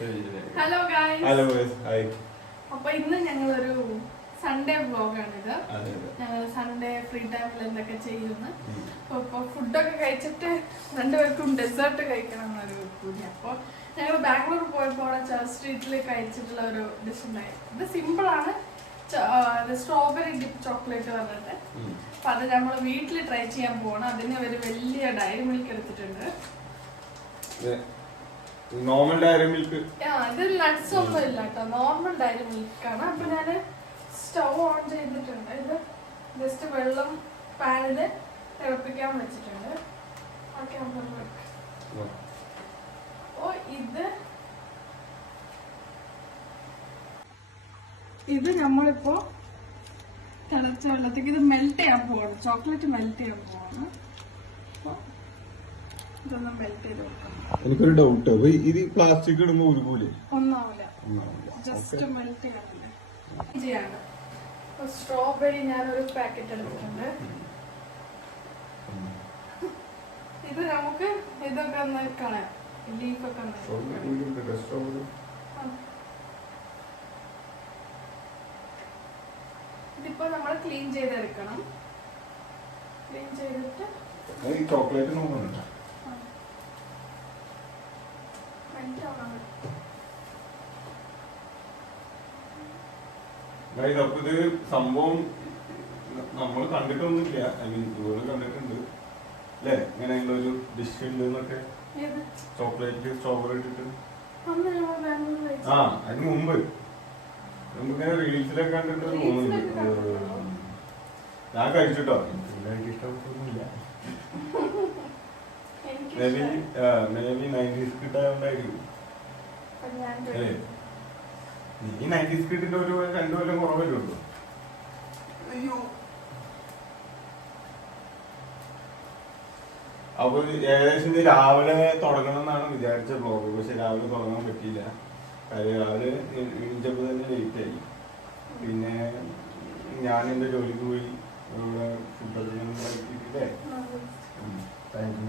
Hello guys. Hello guys. Hi. അപ്പൊ ഇന്ന് ഞങ്ങളൊരു സൺഡേ വ്ലോഗാണിത്. ഞങ്ങൾ സൺഡേ ഫ്രീ ടൈമിൽ എന്തൊക്കെ ചെയ്യുന്നു. അപ്പൊ ഫുഡൊക്കെ കഴിച്ചിട്ട് രണ്ടുപേർക്കും ഡെസേർട്ട് കഴിക്കണം എന്നൊരു പൂജ. അപ്പൊ ഞങ്ങൾ ബാംഗ്ലൂർ പോയപ്പോൾ അവിടെ ചർച്ച് സ്ട്രീറ്റിൽ കഴിച്ചിട്ടുള്ള ഒരു ഡിഷ് ഉണ്ടായി. ഇത് സിമ്പിൾ ആണ്, സ്ട്രോബെറി ഡിപ്പ് ചോക്ലേറ്റ് പറഞ്ഞിട്ട്. അപ്പൊ അത് നമ്മൾ വീട്ടിൽ ട്രൈ ചെയ്യാൻ പോകണം. അതിന് ഒരു വലിയ ഡയറി മിൽക്ക് എടുത്തിട്ടുണ്ട്. Normal dairy milk. ഇതിൽ നട്ട്സ് ഒന്നും ഇല്ല കേട്ടോ, നോർമൽ ഡയറി മിൽക്ക് ആണ്. അപ്പൊ ഞാന് സ്റ്റൗ ഓൺ ചെയ്തിട്ടുണ്ട്. ഇത് ജസ്റ്റ് വെള്ളം പാനില് തിളപ്പിക്കാൻ വെച്ചിട്ടുണ്ട്. അപ്പോ ഇത് നമ്മളിപ്പോ തിളച്ച വെള്ളത്തേക്ക് ഇത് മെൽറ്റ് ചെയ്യാൻ പോവാണ്. ചോക്ലേറ്റ് മെൽറ്റ് ചെയ്യാൻ പോവാണ്. ഇതൊന്ന് മെൽറ്റ് ചെയ്ത് വെക്കണം. എനിക്കൊരു ഡൗട്ട്, ഇത് പ്ലാസ്റ്റിക് ഇടുമ്പോ ഉരുകൂലേ? ഒന്നാവില്ല, ജസ്റ്റ് മെൽറ്റ് ചെയ്യാണ്. സ്ട്രോബെറി ഞാനൊരു പാക്കറ്റ് എടുത്തിട്ടുണ്ട്. ഇത് നമുക്ക് ഇതൊക്കെ ഒന്ന് കളയാം, ലീഫൊക്കെ ഇതിപ്പോ നമ്മൾ ക്ലീൻ ചെയ്തെടുക്കണം. ക്ലീൻ ചെയ്തിട്ട് ചോക്ലേറ്റ് നോക്കുന്നുണ്ട്. അപ്പൊ ഇത് സംഭവം നമ്മൾ കണ്ടിട്ടൊന്നുമില്ല. ഐ മീൻ ഇതുപോലെ കണ്ടിട്ടുണ്ട് അല്ലേ? ഇങ്ങനെയുള്ള ഒരു ഡിഷ് ഉണ്ട് എന്നൊക്കെ. ചോക്ലേറ്റ് സ്ട്രോബെറി ഇട്ടിട്ട് അതിന് മുമ്പ് നമുക്കിങ്ങനെ റീൽസിലൊക്കെ കണ്ടിട്ട് തോന്നുന്നുണ്ട്. ഞാൻ കഴിച്ചിട്ടോ, എനിക്ക് ഇഷ്ടപ്പെട്ടൊന്നുമില്ല. Maybe 90s കിട്ടാണ്ടായിരിക്കും. ഈ 90s കിട്ടിട്ട് ഒരു 2 കൊല്ലം കുറവല്ലേ ഉള്ളൂ. അയ്യോ. അപ്പൊ ഏകദേശം രാവിലെ തുടങ്ങണം എന്നാണ് വിചാരിച്ച ബ്ലോഗ്. പക്ഷെ രാവിലെ തുടങ്ങാൻ പറ്റിയില്ല. കാര്യം രാവിലെ എണീച്ചപ്പോൾ തന്നെ ലേറ്റ് ആയി. പിന്നെ ഞാൻ എന്റെ ജോലിക്ക് പോയി ഇവിടെ ഫുഡൊക്കെ കഴിക്കില്ലേ. Thank you.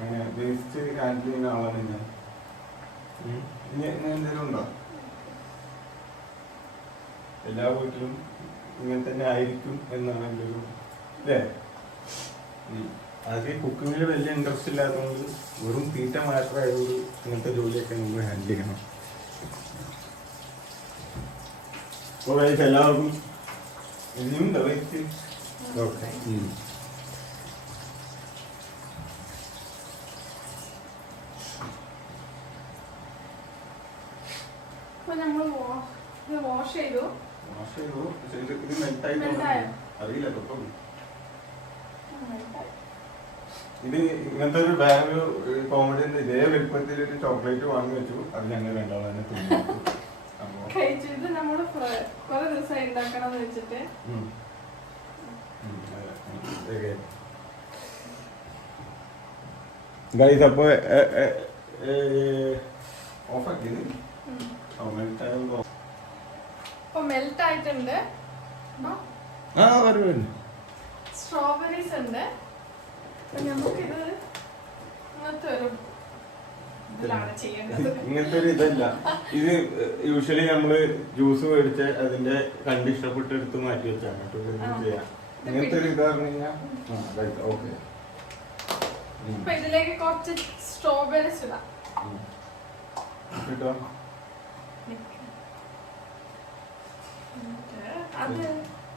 അങ്ങനെ വേസ്റ്റ് ഹാൻഡിൽ ചെയ്യുന്ന ആളാണ് ഞാൻ. എന്തെങ്കിലും ഉണ്ടോ? എല്ലാ വീട്ടിലും ഇങ്ങനെ തന്നെ ആയിരിക്കും എന്നാണ് എൻ്റെ ഒരു അല്ലേ. അത് കുക്കിങ്ങിൽ വലിയ ഇൻട്രസ്റ്റ് ഇല്ലാത്തതുകൊണ്ട് വെറും തീറ്റ മാത്രമായതുകൊണ്ട് ഇങ്ങനത്തെ ജോലിയൊക്കെ നമ്മൾ ഹാൻഡിൽ ചെയ്യണം. അപ്പോൾ എല്ലാവർക്കും ഇനിയുണ്ടോ വേസ്റ്റ്? ഓക്കെ. വാഷ് ചെയ്തു. ഇത് മെൽറ്റായി അറിയില്ല തൊട്ടും. ഇത് ഇങ്ങനത്തെ ഒരു ബാംഗ്ലൂർ കോമഡിന്റെ ഇതേ വലുപ്പത്തിൽ ഒരു ചോക്ലേറ്റ് വാങ്ങി വെച്ചു. അത് ഞങ്ങൾ രണ്ടാളെ കഴിച്ചു. ഇത് നമ്മള് കുറെ ദിവസമായി ഉണ്ടാക്കണം എന്ന് വെച്ചിട്ട്. അപ്പൊ മെൽറ്റ് ആയിട്ടുണ്ട്. സ്ട്രോബെറീസ് ഉണ്ട്. നമുക്കിത് ഇങ്ങനത്തെ ഒരു ഇതല്ല. ഇത് യൂഷ്വലി നമ്മള് ജ്യൂസ് മേടിച്ച് അതിന്റെ കണ്ട് ഇഷ്ടപ്പെട്ട് എടുത്ത് മാറ്റി വെച്ചാണ് ചെയ്യാം. ഇങ്ങനത്തെ ഒരു ഇതാ പറഞ്ഞു കഴിഞ്ഞാൽ ഓക്കെ. ഇതിലേക്ക് കുറച്ച് സ്ട്രോബെറീസ് ഇടാം കേട്ടോ. അത്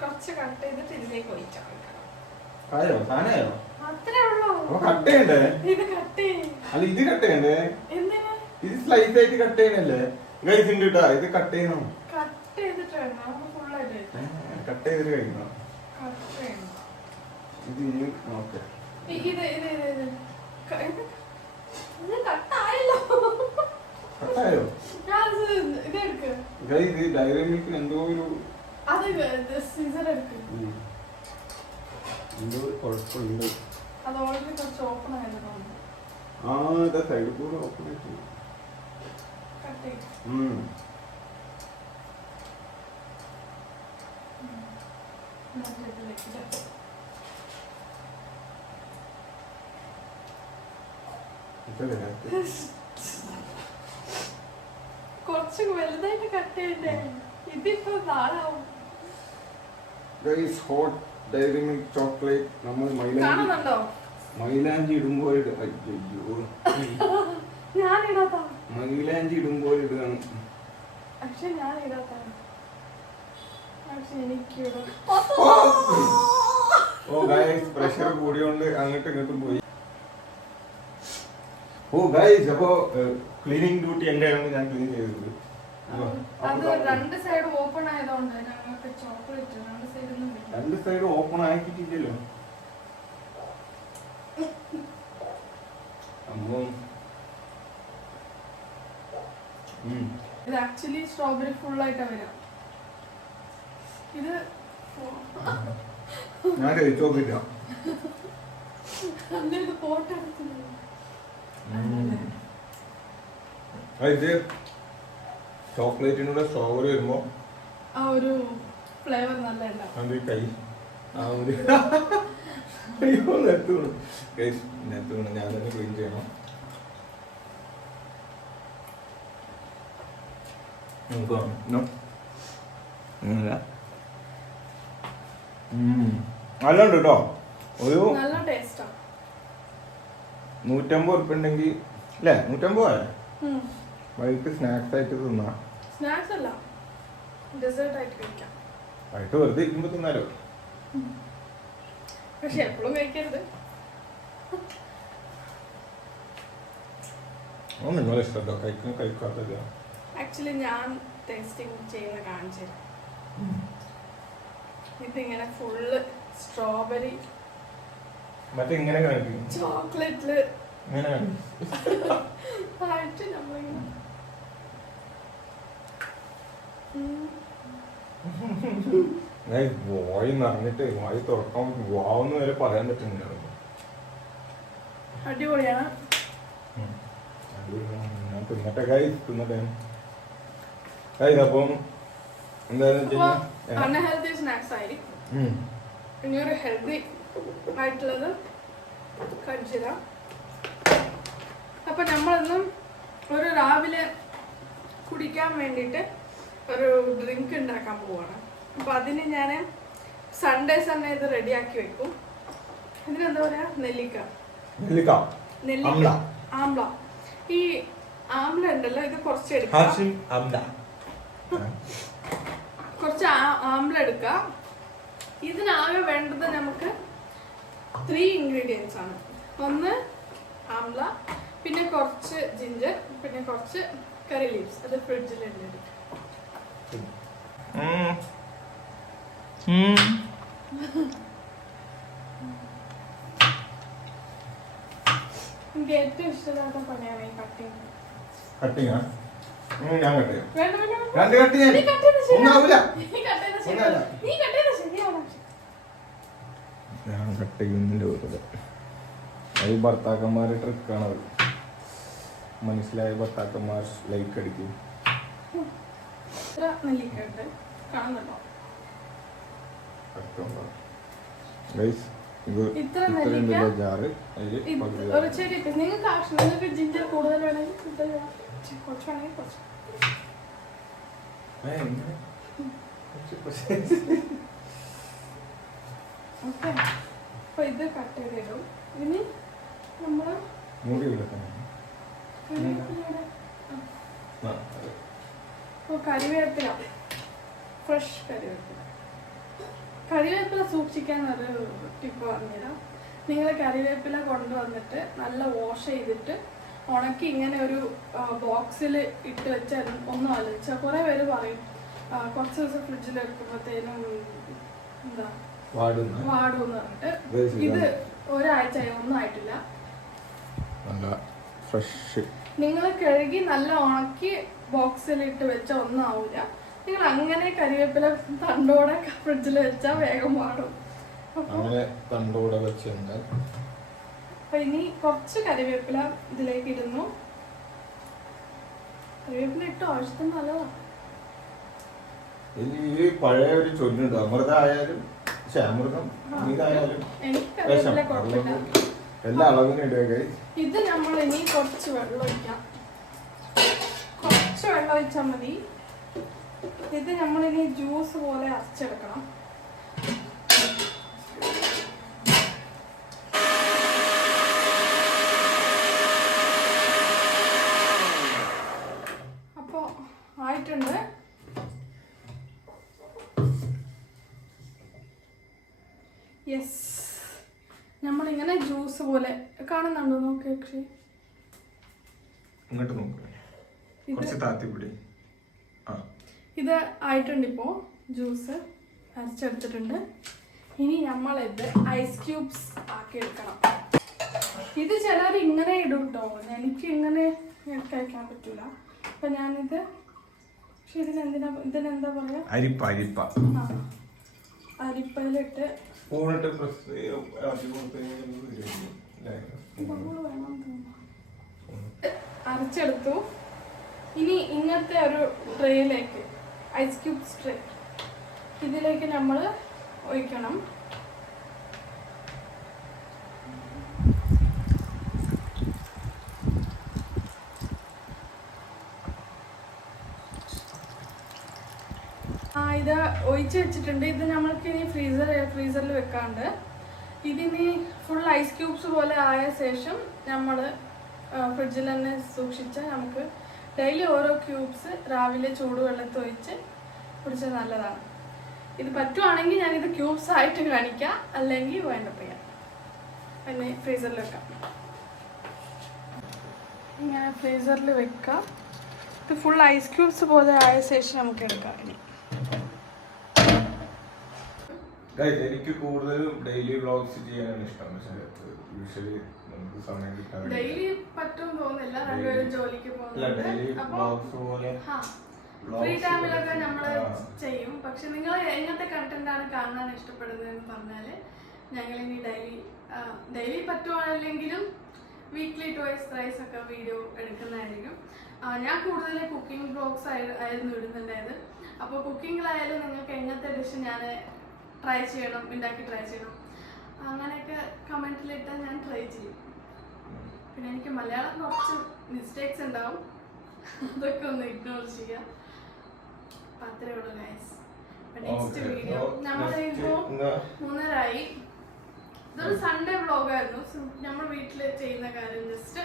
കുറച്ച് കട്ട് ചെയ്തിട്ട് ഇതിലേക്ക് ഒഴിച്ചാൽ ആയോ? സാധനമായോ? അത്രേ ഉള്ളൂ. കട്ട് ചെയ്യണ്ടേ? ഇത് കട്ട് അല്ല, ഇത് കട്ട് ചെയ്യണ്ടേ? എന്തിനാ? ഇത് സ്ലൈസ് ആയിട്ട് കട്ട് ചെയ്യണല്ലേ? ഗൈസ് ഉണ്ട് കേട്ടോ. ഇത് കട്ട് ചെയ്യണം. കട്ട് ചെയ്തിട്ട് വേണം. ഫുള്ളായിട്ട് കട്ട് ചെയ്തിട്ട് കഴിക്കണം. ഇത് ഓക്കെ. കട്ടായോ? ഇത് ഡയറി മിൽക്കിന് എന്തോ ഒരു എന്തോ കുഴപ്പമുണ്ട്. സൈഡിൽ കൂടെ ഓപ്പൺ ആയിട്ട് കുറച്ച് വലുതായിട്ട് കട്ട് ചെയ്യണ്ടേ? ഇതിപ്പോ നാളാവും. ഹോട്ട് ഡയറി മിൽക്ക് ചോക്ലേറ്റ് നമ്മൾ കാണുന്നുണ്ടോ? മൈലാഞ്ചി ഇടുമ്പോൾ അയ്യോ ഞാൻ ഇടാത്ത മൈലാഞ്ചി ഇടുമ്പോൾ ഇടുകയാണ്. പക്ഷെ ഞാൻ ഇടാത്ത പക്ഷെ എനിക്ക് ഓ ഗൈസ് പ്രഷർ കൂടിയോണ്ട് അങ്ങോട്ടും ഇങ്ങോട്ടും പോയി. ഓ ഗൈസ് അപ്പോ ക്ലീനിങ് ഡ്യൂട്ടി എന്റെ ആണ് ഞാൻ ക്ലീൻ ചെയ്തത്. അത് രണ്ട് സൈഡ് ഓപ്പൺ ആയതുകൊണ്ട് ഞങ്ങൾക്ക് ചോക്ലേറ്റ് രണ്ട് സൈഡ് ഓപ്പൺ ആക്കിയിട്ടില്ലല്ലോ. ഇത് ആക്ച്വലി സ്ട്രോബെറി ഫുൾ ആയിട്ടാ വരാം. ഇത് ഞാൻ കഴിച്ചു നോക്കില്ല. ഇത് പോട്ടെ. ഇത് ചോക്ലേറ്റിനൂടെ സ്ട്രോബെറി വരുമ്പോ ആ ഒരു ഫ്ലേവർ നല്ല ഉണ്ടാവും. അത് കൈ ആ ഒരു അയ്യോ നെത്ത് വീണു. നെത്ത് വീണു. ഞാൻ തന്നെ ക്ലീൻ ചെയ്യണം. നല്ലുണ്ട് കേട്ടോ. ഒരു നല്ല ടേസ്റ്റാ. 150 ഉറുപ്പിക ഉണ്ടെങ്കിൽ അല്ലേ? 150 വൈകിട്ട് സ്നാക്സ് ആയിട്ട് തിന്നാ. സ്നാക്സ് അല്ല, ഡെസേർട്ട് ആയിട്ട് കഴിക്കാം. ആയിട്ട് വെറുതെ ഇരിക്കുമ്പോ തിന്നാലോ. പക്ഷെ എപ്പോഴും കഴിക്കരുത്. നിങ്ങളെ ഇഷ്ടം കഴിക്കാത്തത്. ആക്ച്വലി ഞാൻ ടേസ്റ്റിംഗ് ചെയ്യുന്ന കാണിച്ചു തരാം. ഇതിങ്ങനെ ഫുള്ള് സ്ട്രോബെറി മറ്റേ ഇങ്ങനെ കാണിക്കും. ചോക്ലേറ്റില് ഇങ്ങനെ കാണിക്കും. ആയിട്ട് നമ്മളിങ്ങനെ വായി നിറഞ്ഞിട്ട് വായി തുറക്കാൻ വാവെന്ന് വരെ പറയാൻ പറ്റുന്നില്ല. അടിപൊളിയാണ്. ഞാൻ തിന്നട്ടെ ഗൈസ്, തിന്നട്ടെ ഗൈസ്. അപ്പം എന്തായാലും അൺഹെൽത്തി സ്നാക്സ് ആയി. ഇനി ഒരു ഹെൽത്തി ആയിട്ടുള്ളത് കാണിച്ചു തരാം. അപ്പൊ നമ്മളിന്നും ഒരു രാവിലെ കുടിക്കാൻ വേണ്ടിയിട്ട് ഒരു ഡ്രിങ്ക് ഉണ്ടാക്കാൻ പോവാണ്. അപ്പൊ അതിന് ഞാൻ സൺഡേ ഇത് റെഡിയാക്കി വെക്കും. ഇതിനെന്താ പറയാ? നെല്ലിക്ക. ആംല. ഈ ആംല ഉണ്ടല്ലോ, ഇത് കുറച്ച് എടുക്കാം. കുറച്ച് ആംല എടുക്കുക. ഇതിനാകെ വേണ്ടത് നമുക്ക് 3 ഇൻഗ്രീഡിയൻസ് ആണ്. ഒന്ന് ആംല, പിന്നെ കുറച്ച് ജിഞ്ചർ, പിന്നെ കുറച്ച് കറി ലീവ്സ്. അത് ഫ്രിഡ്ജിൽ ഇടണം. എനിക്ക് ഏറ്റവും ഇഷ്ടമില്ലാത്ത പണിയാണ് ഈ കട്ടിങ്. ഞാൻ കട്ട് ചെയ്യാം. വേണ്ട വേണ്ട, രണ്ട് കട്ട് ചെയ്യാം. നീ കട്ട് ചെയ്താ ശരിയാ. ഒന്നാവൂല. നീ കട്ട് ചെയ്താ ശരിയാ. നീ കട്ട് ചെയ്താ ശരിയാവണം. ഞാൻ കട്ട് ചെയ്യുന്നില്ല. വെറുതെ അത് ഭർത്താക്കന്മാരുടെ ട്രിക്കാണത്. മനസ്സിലായ ഭർത്താക്കന്മാർ ലൈക്ക് അടിക്കും. ഇത്ര നെല്ലിക്ക ഉണ്ട്, കാണുന്നുണ്ടോ? ഇത്ര നെല്ലിക്ക, ഒരു ചെറിയ പീസ്. നിങ്ങൾക്ക് ആവശ്യം, നിങ്ങൾക്ക് ജിഞ്ചർ കൂടുതൽ വേണമെങ്കിൽ കുറച്ച് വേണമെങ്കിൽ കുറച്ച്. ഓക്കെ, അപ്പൊ ഇത് കട്ട് ചെയ്തിടും. ഇനി നമ്മള് കറിവേപ്പില, ഫ്രഷ് കറിവേപ്പില സൂക്ഷിക്കാൻ ഒരു ടിപ്പ് പറഞ്ഞുതരാം. നിങ്ങൾ കറിവേപ്പില കൊണ്ടുവന്നിട്ട് നല്ല വാഷ് ചെയ്തിട്ട് ഉണക്കി ഇങ്ങനെ ഒരു ബോക്സിൽ ഇട്ട് വെച്ചാൽ ഒന്നും ആലോചിച്ചാൽ കുറേ പേര് പറയും കുറച്ച് ദിവസം ഫ്രിഡ്ജിൽ വെക്കുമ്പോഴത്തേനും എന്താ വാടുമെന്ന് പറഞ്ഞിട്ട്. ഇത് ഒരാഴ്ചയായി, ഒന്നും ആയിട്ടില്ല. നിങ്ങൾ കഴുകി നല്ല ഉണക്കി ബോക്സിൽ ഇട്ട് വെച്ചാൽ ഒന്നും ആവില്ല. നിങ്ങൾ അങ്ങനെ കരിവേപ്പില തണ്ടോടെ ഫ്രിഡ്ജിൽ വെച്ചാൽ വേഗം വാടും. അപ്പൊ ഇനി കുറച്ച് കറിവേപ്പില ഇതിലേക്ക് ഇടുന്നു. കറിവേപ്പില ഇട്ട് ആവശ്യത്തിന് നല്ലതാണ്. ഈ പഴയ ഒരു ചൊല്ലുണ്ട്, അമൃതായാലും എല്ലാ അളവിനും ഇടുക. ഇത് നമ്മൾ ഇനി കുറച്ച് വെള്ളം ഒഴിക്കാം. കുറച്ച് വെള്ളം വെള്ളം ഒഴിച്ചാൽ മതി. ഇത് നമ്മളിനി ജ്യൂസ് പോലെ അരച്ചെടുക്കണം. അപ്പോൾ ആയിട്ടുണ്ട്. യെസ്, നമ്മളിങ്ങനെ ജ്യൂസ് പോലെ കാണുന്നുണ്ടോ? നോക്ക് അക്ഷയ്, ഇങ്ങോട്ട് നോക്ക്, കുറച്ച് താത്തിപ്പിടി. ഇത് ആയിട്ടുണ്ട്. ഇപ്പോൾ ജ്യൂസ് അരച്ചെടുത്തിട്ടുണ്ട്. ഇനി നമ്മളിത് ഐസ് ക്യൂബ്സ് ആക്കി എടുക്കണം. ഇത് ചിലർ ഇങ്ങനെ ഇടും കേട്ടോ, എനിക്ക് ഇങ്ങനെ കഴിക്കാൻ പറ്റൂല. അപ്പൊ ഞാനിത്, പക്ഷെ ഇതിനെന്താ പറയാ, അരിപ്പയിലിട്ട് അരച്ചെടുത്തു. ഇനി ഇങ്ങനത്തെ ഒരു ട്രേയിലേക്ക്, ഐസ് ക്യൂബ്സ് ട്രേ, ഇതിലേക്ക് നമ്മൾ ഒഴിക്കണം. ഇത് ഒഴിച്ച് വെച്ചിട്ടുണ്ട്. ഇത് നമ്മൾക്ക് ഇനി ഫ്രീസറിൽ വെക്കാണ്ട്. ഇതിനി ഫുൾ ഐസ് ക്യൂബ്സ് പോലെ ആയ ശേഷം നമ്മൾ ഫ്രിഡ്ജിൽ തന്നെ സൂക്ഷിച്ചാൽ നമുക്ക് ഡെയിലി ഓരോ ക്യൂബ്സ് രാവിലെ ചൂടുവെള്ളത്തിൽ ഒഴിച്ച് കുടിച്ചാൽ നല്ലതാണ്. ഇത് പറ്റുവാണെങ്കിൽ ഞാനിത് ക്യൂബ്സ് ആയിട്ട് കാണിക്കാം, അല്ലെങ്കിൽ വൈൻഡപ്പ് ചെയ്യാം. പിന്നെ ഫ്രീസറിൽ വെക്കാം. ഇങ്ങനെ ഫ്രീസറിൽ വെക്കാം. ഇത് ഫുൾ ഐസ് ക്യൂബ്സ് പോലെ ആയ ശേഷം നമുക്ക് എടുക്കാം. ഇനി എനിക്ക് കൂടുതലും ഡെയിലി വ്ളോഗ്സ് ചെയ്യാനാണ് ഇഷ്ടം. പക്ഷേ യൂഷ്വലി നമുക്ക് സമയം കിട്ടാറില്ല. ഡെയിലി പറ്റും തോന്നില്ല, രണ്ടുപേരും ജോലിക്ക് പോകുന്നുണ്ട്. ഫ്രീ ടൈമിലൊക്കെ നമ്മള് ചെയ്യും. പക്ഷെ നിങ്ങൾ എങ്ങനത്തെ കണ്ടന്റ് ആണ് കാണാൻ ഇഷ്ടപ്പെടുന്നതെന്ന് പറഞ്ഞാല് ഞങ്ങൾ ഇനി ഡെയിലി പറ്റുവാണെങ്കിലും വീക്ക്ലി ട്വൈസ് ത്രൈസ് ഒക്കെ വീഡിയോ എടുക്കുന്നതായിരിക്കും. ഞാൻ കൂടുതൽ കുക്കിംഗ് വ്ളോഗ്സ് ആയിരുന്നു ഇടുന്നുണ്ടായത്. അപ്പോൾ കുക്കിങ്ങിലായാലും നിങ്ങൾക്ക് എങ്ങനത്തെ ഡിഷ് ഞാൻ ഉണ്ടാക്കി ട്രൈ ചെയ്യണം, അങ്ങനെയൊക്കെ കമന്റിലിട്ടാൽ ഞാൻ ട്രൈ ചെയ്യും. പിന്നെ എനിക്ക് മലയാളം കുറച്ച് മിസ്റ്റേക്സ് ഉണ്ടാവും, അതൊക്കെ ഒന്ന് ഇഗ്നോർ ചെയ്യാം. അത്രേ ഉള്ളൂ ഗൈസ്. നെക്സ്റ്റ് വീഡിയോ നമ്മളിപ്പോ 3:30. ഇതൊരു സൺഡേ വ്ളോഗായിരുന്നു, നമ്മൾ വീട്ടിൽ ചെയ്യുന്ന കാര്യം ജസ്റ്റ്.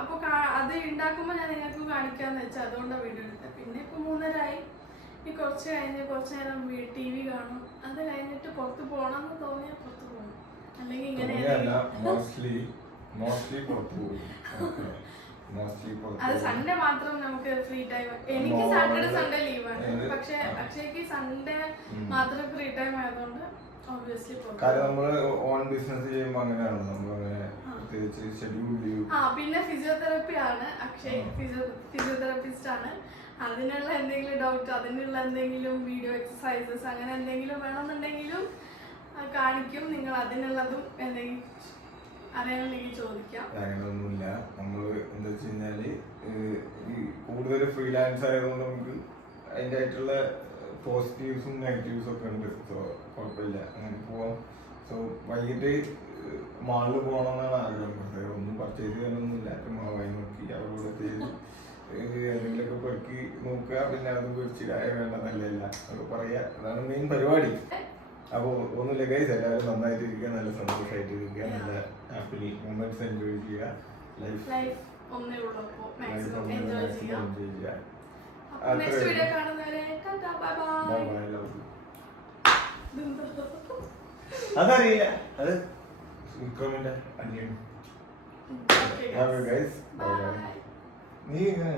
അപ്പോൾ അത് ഉണ്ടാക്കുമ്പോൾ ഞാൻ നിങ്ങൾക്ക് കാണിക്കാന്ന് വെച്ചാൽ അതുകൊണ്ടാണ് വീഡിയോ എടുത്തത്. പിന്നെ ഇപ്പൊ 3:30. ഇനി കുറച്ച് കഴിഞ്ഞ് കുറച്ച് നേരം TV കാണും. അത് കഴിഞ്ഞിട്ട് പുറത്ത് പോകണമെന്ന് തോന്നിയാൽ പുറത്ത് പോകും, അല്ലെങ്കിൽ ഇങ്ങനെ അത് സൺഡേ മാത്രം നമുക്ക് ഫ്രീ ടൈം. എനിക്ക് സാറ്റർഡേ സൺഡേ ലീവാണ്, പക്ഷെ അക്ഷയ്ക്ക് സൺഡേ മാത്രം ഫ്രീ ടൈം ആയതുകൊണ്ട് ഒബ്വിയസ്ലി പിന്നെ ഫിസിയോതെറപ്പി ആണ് അക്ഷയ്, ഫിസിയോതെറപ്പിസ്റ്റ് ആണ്. അതിനുള്ള എന്തെങ്കിലും ഡൗട്ട്, അതിനുള്ള എന്തെങ്കിലും വീഡിയോ എക്സസൈസസ് അങ്ങനെ എന്തെങ്കിലും വേണമെന്നുണ്ടെങ്കിലും കാണിക്കും. നിങ്ങൾ അതിനുള്ളതും എന്തെങ്കിലും അറിയാനുണ്ടെങ്കിൽ ചോദിക്കാം. അങ്ങനെയൊന്നുമില്ല. നമ്മള് എന്താ വെച്ച് കഴിഞ്ഞാല് കൂടുതൽ ഫ്രീലാൻസ് ആയതുകൊണ്ട് നമുക്ക് അതിൻ്റെ ആയിട്ടുള്ള പോസിറ്റീവ്സും നെഗറ്റീവ്സും ഒക്കെ ഉണ്ട്. സോ കുഴപ്പമില്ല, അങ്ങനെ പോവാം. സോ വൈകിട്ട് മാളിൽ പോകണമെന്നാണ് ആഗ്രഹം. പക്ഷേ ഒന്നും പർച്ചേസ് ചെയ്യാനൊന്നുമില്ല. വാങ്ങി നോക്കി അവരോട് ചെയ്ത് എന്തെങ്കിലുമൊക്കെ പെറുക്കി നോക്കുക. പിന്നെ അത് പൊരിച്ചിടായ വേണ്ടെന്നല്ല അതൊക്കെ പറയാ. അതാണ് മെയിൻ പരിപാടി. അപ്പോൾ ഒന്നുമില്ല ഗൈസ്, എല്ലാവരും നന്നായിട്ടിരിക്കുക, നല്ല സന്തോഷമായിട്ടിരിക്കുക, നല്ല ഹാപ്പി മൊമെന്റ്സ് എൻജോയ് ചെയ്യുക. ലൈഫ് എൻജോയ് ചെയ്യുക. അതറിയില്ല, അത് ഇൻക്രിമെന്റ് അന്യം. ഗൈസ് നീ ഇങ്ങനെ